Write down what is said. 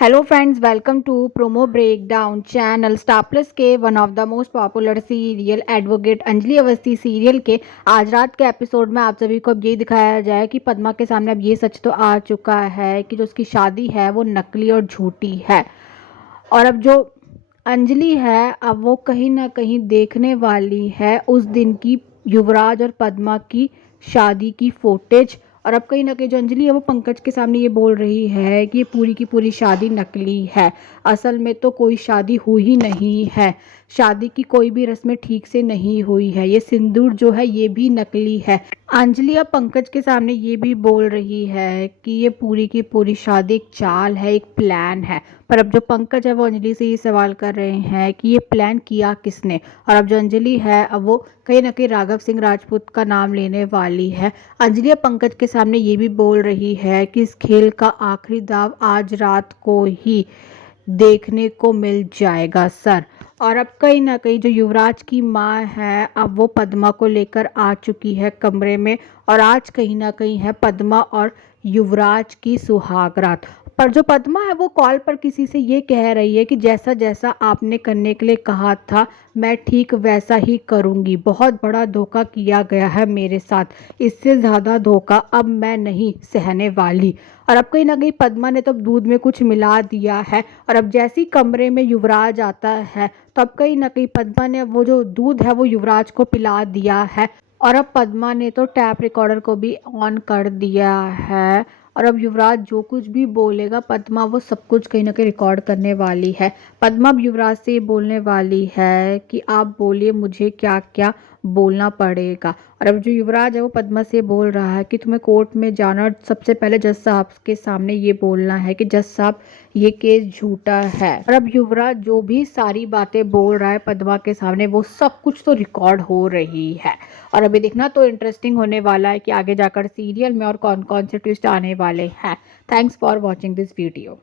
Hello friends, welcome to promo breakdown channel. Star Plus के one of the most popular serial advocate Anjali Awasthi serial के आज रात के episode में आप सभी को अब ये दिखाया जाए कि पद्मा के सामने अब ये सच तो आ चुका है कि जो उसकी शादी है वो नकली और झूठी है। और अब जो अंजलि है अब वो कहीं ना कहीं देखने वाली है उस दिन की युवराज और पद्मा की शादी की फुटेज। और अब कहीं ना कहीं जो अंजलि है वो पंकज के सामने ये बोल रही है कि ये पूरी की पूरी शादी नकली है। असल में तो कोई शादी हुई ही नहीं है। शादी की कोई भी रस्में ठीक से नहीं हुई है। ये सिंदूर जो है ये भी नकली है। अंजलि अब पंकज के सामने ये भी बोल रही है कि ये पूरी की पूरी शादी एक चाल है, एक प्लान है। पर अब जो पंकज है वो अंजलि से ये सवाल कर रहे हैं कि ये प्लान किया किसने। और अब जो अंजलि है अब वो कहीं ना कहीं राघव सिंह राजपूत का नाम लेने वाली है। अंजलि अब पंकज के सामने ये भी बोल रही है कि इस खेल का आखिरी दाव आज रात को ही देखने को मिल जाएगा सर। और अब कहीं ना कहीं जो युवराज की माँ है अब वो पद्मा को लेकर आ चुकी है कमरे में। और आज कहीं ना कहीं है पद्मा और युवराज की सुहागरात। पर जो पद्मा है वो कॉल पर किसी से ये कह रही है कि जैसा जैसा आपने करने के लिए कहा था मैं ठीक वैसा ही करूँगी। बहुत बड़ा धोखा किया गया है मेरे साथ, इससे ज़्यादा धोखा अब मैं नहीं सहने वाली। और अब कहीं ना कहीं पद्मा ने तो दूध में कुछ मिला दिया है। और अब जैसी कमरे में युवराज आता है तो अब कहीं ना कहीं पद्मा ने वो जो दूध है वो युवराज को पिला दिया है। और अब पद्मा ने तो टैप रिकॉर्डर को भी ऑन कर दिया है। और अब युवराज जो कुछ भी बोलेगा पद्मा वो सब कुछ कहीं ना कहीं रिकॉर्ड करने वाली है। पद्मा अब युवराज से ये बोलने वाली है कि आप बोलिए मुझे क्या क्या बोलना पड़ेगा। और अब जो युवराज है वो पद्मा से बोल रहा है कि तुम्हें कोर्ट में जाना और सबसे पहले जज साहब के सामने ये बोलना है कि जज साहब ये केस झूठा है। और अब युवराज जो भी सारी बातें बोल रहा है पद्मा के सामने वो सब कुछ तो रिकॉर्ड हो रही है। और अभी देखना तो इंटरेस्टिंग होने वाला है कि आगे जाकर सीरियल में और कौन कौन से ट्विस्ट आने वाले हैं। Thanks for watching this video.